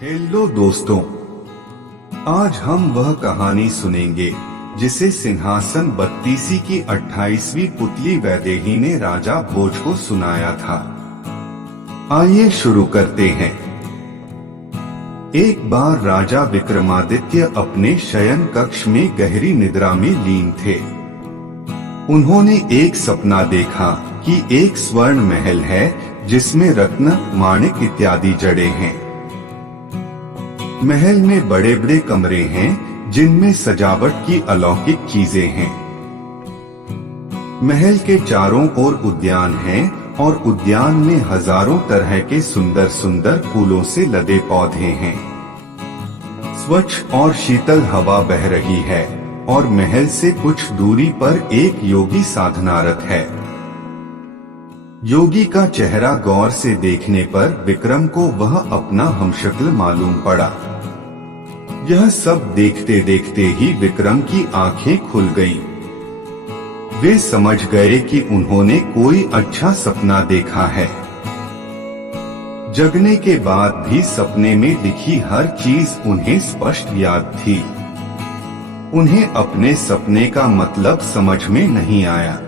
Hello दोस्तों, आज हम वह कहानी सुनेंगे जिसे सिंहासन बत्तीसी की 28वीं पुतली वैदेही ने राजा भोज को सुनाया था। आइए शुरू करते हैं। एक बार राजा विक्रमादित्य अपने शयन कक्ष में गहरी निद्रा में लीन थे। उन्होंने एक सपना देखा कि एक स्वर्ण महल है जिसमें रत्न, माणिक इत्यादि जड़े हैं। महल में बड़े बड़े कमरे हैं जिनमें सजावट की अलौकिक चीजें हैं। महल के चारों ओर उद्यान है और उद्यान में हजारों तरह के सुंदर सुंदर फूलों से लदे पौधे हैं। स्वच्छ और शीतल हवा बह रही है और महल से कुछ दूरी पर एक योगी साधनारत है। योगी का चेहरा गौर से देखने पर विक्रम को वह अपना हमशक्ल मालूम पड़ा। यह सब देखते देखते ही विक्रम की आंखें खुल गईं। वे समझ गए कि उन्होंने कोई अच्छा सपना देखा है। जगने के बाद भी सपने में दिखी हर चीज उन्हें स्पष्ट याद थी। उन्हें अपने सपने का मतलब समझ में नहीं आया।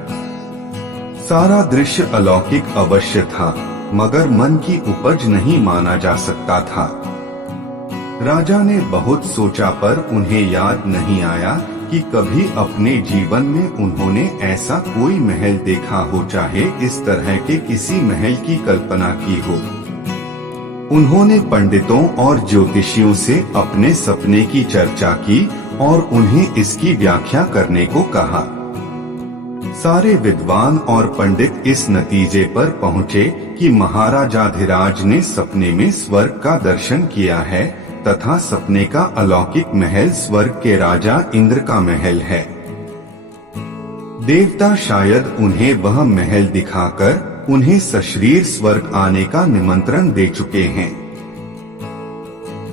सारा दृश्य अलौकिक अवश्य था, मगर मन की उपज नहीं माना जा सकता था। राजा ने बहुत सोचा पर उन्हें याद नहीं आया कि कभी अपने जीवन में उन्होंने ऐसा कोई महल देखा हो, चाहे इस तरह के किसी महल की कल्पना की हो। उन्होंने पंडितों और ज्योतिषियों से अपने सपने की चर्चा की और उन्हें इसकी व्याख्या करने को कहा। सारे विद्वान और पंडित इस नतीजे पर पहुँचे कि महाराजाधिराज ने सपने में स्वर्ग का दर्शन किया है तथा सपने का अलौकिक महल स्वर्ग के राजा इंद्र का महल है। देवता शायद उन्हें वह महल दिखाकर उन्हें सशरीर स्वर्ग आने का निमंत्रण दे चुके हैं।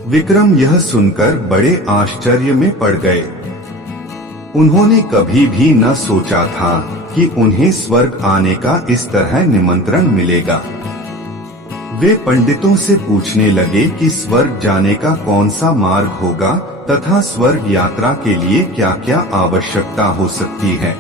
विक्रम यह सुनकर बड़े आश्चर्य में पड़ गए। उन्होंने कभी भी न सोचा था कि उन्हें स्वर्ग आने का इस तरह निमंत्रण मिलेगा। वे पंडितों से पूछने लगे कि स्वर्ग जाने का कौन सा मार्ग होगा तथा स्वर्ग यात्रा के लिए क्या क्या आवश्यकता हो सकती है।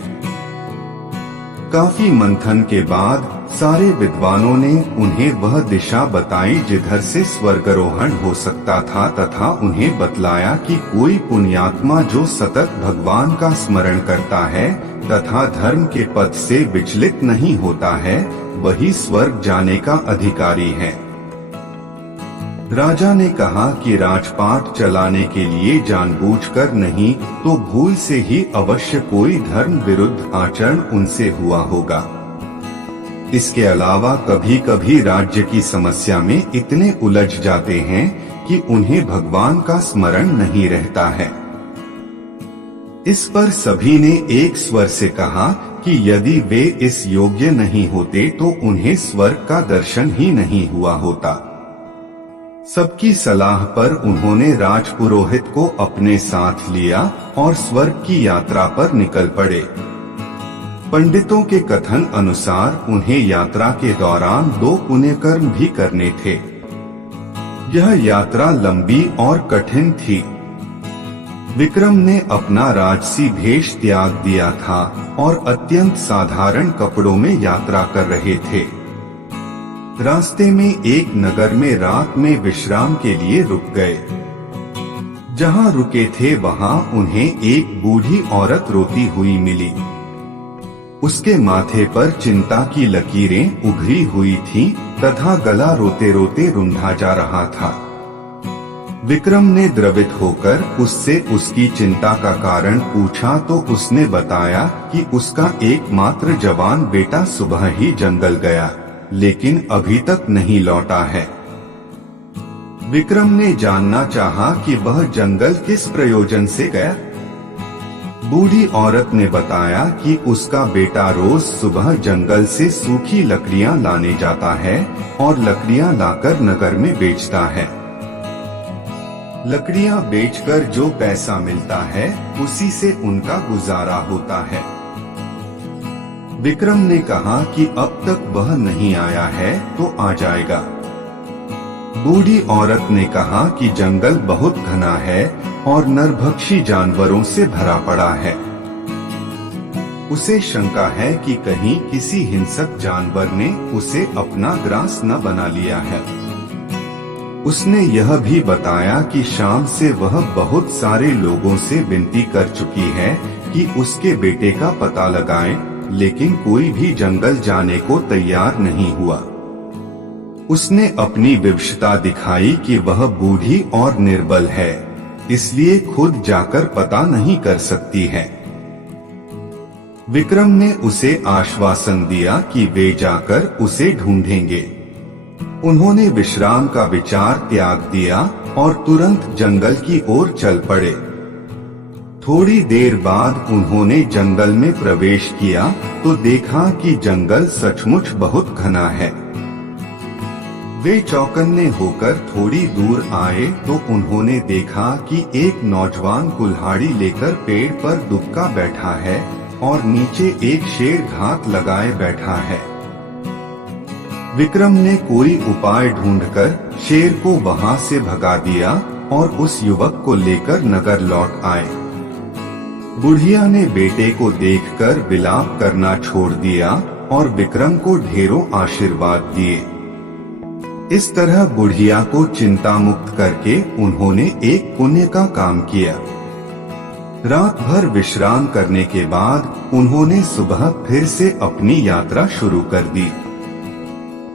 काफी मंथन के बाद सारे विद्वानों ने उन्हें वह दिशा बताई जिधर से स्वर्गारोहण हो सकता था तथा उन्हें बतलाया कि कोई पुण्यात्मा जो सतत भगवान का स्मरण करता है तथा धर्म के पथ से विचलित नहीं होता है, वही स्वर्ग जाने का अधिकारी है। राजा ने कहा कि राजपाट चलाने के लिए जानबूझकर नहीं तो भूल से ही अवश्य कोई धर्म विरुद्ध आचरण उनसे हुआ होगा। इसके अलावा कभी कभी राज्य की समस्या में इतने उलझ जाते हैं कि उन्हें भगवान का स्मरण नहीं रहता है। इस पर सभी ने एक स्वर से कहा कि यदि वे इस योग्य नहीं होते तो उन्हें स्वर्ग का दर्शन ही नहीं हुआ होता। सबकी सलाह पर उन्होंने राजपुरोहित को अपने साथ लिया और स्वर्ग की यात्रा पर निकल पड़े। पंडितों के कथन अनुसार उन्हें यात्रा के दौरान 2 पुण्यकर्म भी करने थे। यह यात्रा लंबी और कठिन थी। विक्रम ने अपना राजसी भेष त्याग दिया था और अत्यंत साधारण कपड़ों में यात्रा कर रहे थे। रास्ते में एक नगर में रात में विश्राम के लिए रुक गए। जहां रुके थे वहां उन्हें एक बूढ़ी औरत रोती हुई मिली। उसके माथे पर चिंता की लकीरें उभरी हुई थीं तथा गला रोते रोते रुंधा जा रहा था। विक्रम ने द्रवित होकर उससे उसकी चिंता का कारण पूछा तो उसने बताया कि उसका एकमात्र जवान बेटा सुबह ही जंगल गया, लेकिन अभी तक नहीं लौटा है। विक्रम ने जानना चाहा कि वह जंगल किस प्रयोजन से गया। बूढ़ी औरत ने बताया कि उसका बेटा रोज सुबह जंगल से सूखी लकड़ियां लाने जाता है और लकड़ियां लाकर नगर में बेचता है। लकड़ियां बेचकर जो पैसा मिलता है उसी से उनका गुजारा होता है। विक्रम ने कहा कि अब तक वह नहीं आया है तो आ जाएगा। बूढ़ी औरत ने कहा कि जंगल बहुत घना है और नरभक्षी जानवरों से भरा पड़ा है। उसे शंका है कि कहीं किसी हिंसक जानवर ने उसे अपना ग्रास न बना लिया है। उसने यह भी बताया कि शाम से वह बहुत सारे लोगों से विनती कर चुकी है कि उसके बेटे का पता लगाएं, लेकिन कोई भी जंगल जाने को तैयार नहीं हुआ। उसने अपनी विवशता दिखाई कि वह बूढ़ी और निर्बल है, इसलिए खुद जाकर पता नहीं कर सकती है। विक्रम ने उसे आश्वासन दिया कि वे जाकर उसे ढूंढेंगे। उन्होंने विश्राम का विचार त्याग दिया और तुरंत जंगल की ओर चल पड़े। थोड़ी देर बाद उन्होंने जंगल में प्रवेश किया तो देखा कि जंगल सचमुच बहुत घना है। वे चौकन्ने होकर थोड़ी दूर आए तो उन्होंने देखा कि एक नौजवान कुल्हाड़ी लेकर पेड़ पर दुबका बैठा है और नीचे एक शेर घात लगाए बैठा है। विक्रम ने कोई उपाय ढूंढकर शेर को वहां से भगा दिया और उस युवक को लेकर नगर लौट आए। बुढ़िया ने बेटे को देखकर विलाप करना छोड़ दिया और विक्रम को ढेरों आशीर्वाद दिए। इस तरह बुढ़िया को चिंता मुक्त करके उन्होंने एक पुण्य का काम किया। रात भर विश्राम करने के बाद उन्होंने सुबह फिर से अपनी यात्रा शुरू कर दी।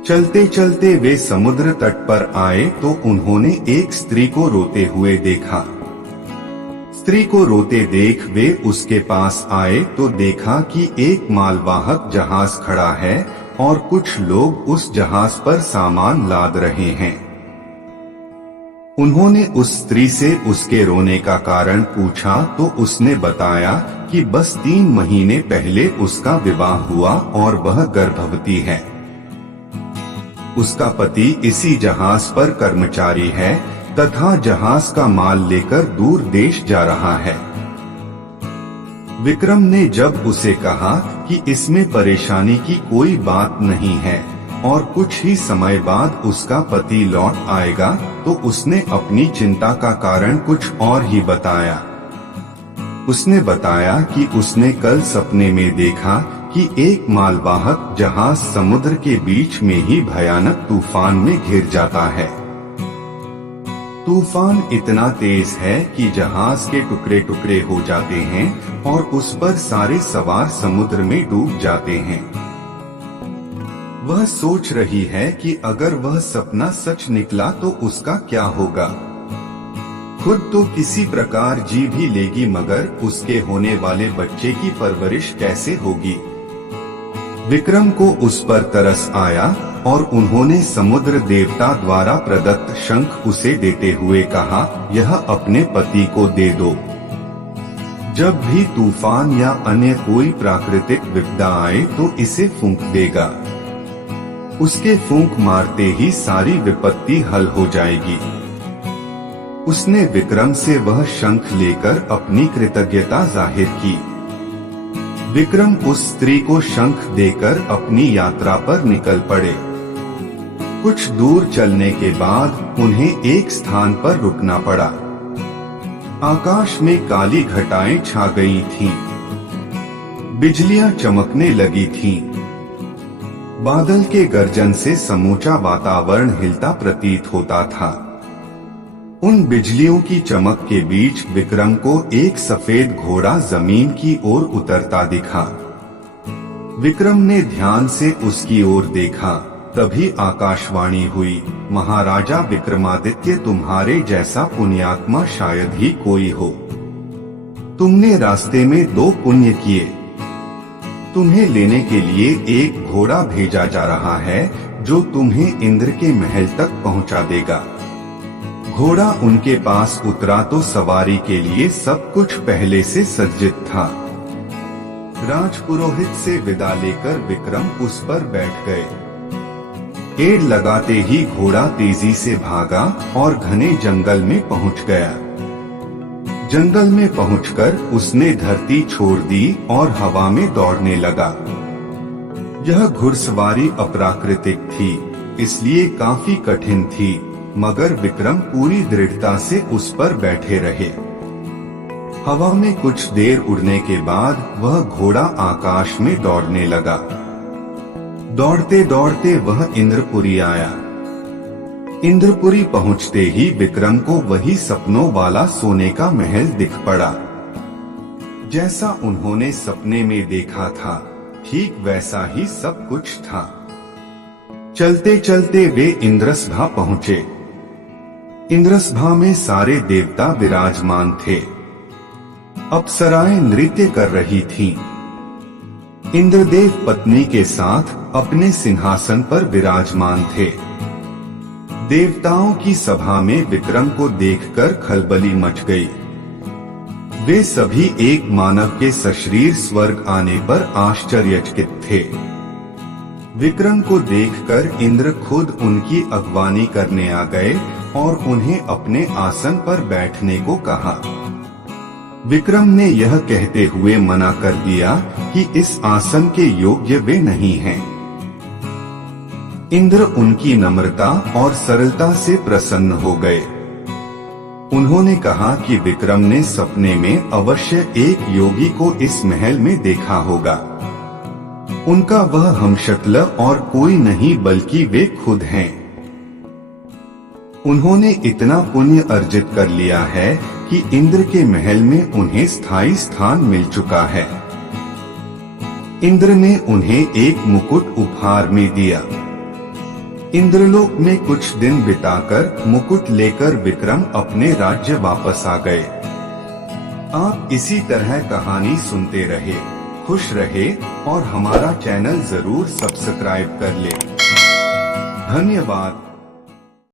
चलते चलते वे समुद्र तट पर आए तो उन्होंने एक स्त्री को रोते हुए देखा। स्त्री को रोते देख वे उसके पास आए तो देखा कि एक मालवाहक जहाज खड़ा है और कुछ लोग उस जहाज पर सामान लाद रहे हैं। उन्होंने उस स्त्री से उसके रोने का कारण पूछा तो उसने बताया कि बस 3 महीने पहले उसका विवाह हुआ और वह गर्भवती है। उसका पति इसी जहाज पर कर्मचारी है तथा जहाज का माल लेकर दूर देश जा रहा है। विक्रम ने जब उसे कहा कि इसमें परेशानी की कोई बात नहीं है और कुछ ही समय बाद उसका पति लौट आएगा, तो उसने अपनी चिंता का कारण कुछ और ही बताया। उसने बताया कि उसने कल सपने में देखा कि एक मालवाहक जहाज समुद्र के बीच में ही भयानक तूफान में घिर जाता है। तूफान इतना तेज है कि जहाज के टुकड़े टुकड़े हो जाते हैं और उस पर सारे सवार समुद्र में डूब जाते हैं। वह सोच रही है कि अगर वह सपना सच निकला तो उसका क्या होगा। खुद तो किसी प्रकार जी भी लेगी, मगर उसके होने वाले बच्चे की परवरिश कैसे होगी। विक्रम को उस पर तरस आया और उन्होंने समुद्र देवता द्वारा प्रदत्त शंख उसे देते हुए कहा, यह अपने पति को दे दो। जब भी तूफान या अन्य कोई प्राकृतिक विपदा आए तो इसे फूंक देगा। उसके फूंक मारते ही सारी विपत्ति हल हो जाएगी। उसने विक्रम से वह शंख लेकर अपनी कृतज्ञता जाहिर की। विक्रम उस स्त्री को शंख देकर अपनी यात्रा पर निकल पड़े। कुछ दूर चलने के बाद उन्हें एक स्थान पर रुकना पड़ा। आकाश में काली घटाएं छा गई थीं। बिजलियां चमकने लगी थीं। बादल के गर्जन से समूचा वातावरण हिलता प्रतीत होता था। उन बिजलियों की चमक के बीच विक्रम को एक सफेद घोड़ा जमीन की ओर उतरता दिखा। विक्रम ने ध्यान से उसकी ओर देखा। तभी आकाशवाणी हुई, महाराजा विक्रमादित्य, तुम्हारे जैसा पुण्यात्मा शायद ही कोई हो। तुमने रास्ते में 2 पुण्य किए। तुम्हें लेने के लिए एक घोड़ा भेजा जा रहा है जो तुम्हें इंद्र के महल तक पहुंचा देगा। घोड़ा उनके पास उतरा तो सवारी के लिए सब कुछ पहले से सज्जित था। राजपुरोहित से विदा लेकर विक्रम उस पर बैठ गए। एड़ लगाते ही घोड़ा तेजी से भागा और घने जंगल में पहुंच गया। जंगल में पहुंचकर उसने धरती छोड़ दी और हवा में दौड़ने लगा। यह घुड़सवारी अप्राकृतिक थी, इसलिए काफी कठिन थी। मगर विक्रम पूरी दृढ़ता से उस पर बैठे रहे। हवा में कुछ देर उड़ने के बाद वह घोड़ा आकाश में दौड़ने लगा। दौड़ते दौड़ते वह इंद्रपुरी आया। इंद्रपुरी पहुंचते ही विक्रम को वही सपनों वाला सोने का महल दिख पड़ा। जैसा उन्होंने सपने में देखा था, ठीक वैसा ही सब कुछ था। चलते चलते वे इंद्रसभा पहुंचे। इंद्रसभा में सारे देवता विराजमान थे। अप्सराएं नृत्य कर रही थीं। इंद्रदेव पत्नी के साथ अपने सिंहासन पर विराजमान थे। देवताओं की सभा में विक्रम को देखकर खलबली मच गई। वे सभी एक मानव के सशरीर स्वर्ग आने पर आश्चर्यचकित थे। विक्रम को देखकर इंद्र खुद उनकी अगवानी करने आ गए और उन्हें अपने आसन पर बैठने को कहा। विक्रम ने यह कहते हुए मना कर दिया कि इस आसन के योग्य वे नहीं हैं। इंद्र उनकी नम्रता और सरलता से प्रसन्न हो गए। उन्होंने कहा कि विक्रम ने सपने में अवश्य एक योगी को इस महल में देखा होगा। उनका वह हमशक्ल और कोई नहीं बल्कि वे खुद हैं। उन्होंने इतना पुण्य अर्जित कर लिया है कि इंद्र के महल में उन्हें स्थायी स्थान मिल चुका है। इंद्र ने उन्हें एक मुकुट उपहार में दिया। इंद्रलोक में कुछ दिन बिताकर मुकुट लेकर विक्रम अपने राज्य वापस आ गए। आप इसी तरह कहानी सुनते रहे, खुश रहे और हमारा चैनल जरूर सब्सक्राइब कर ले। धन्यवाद।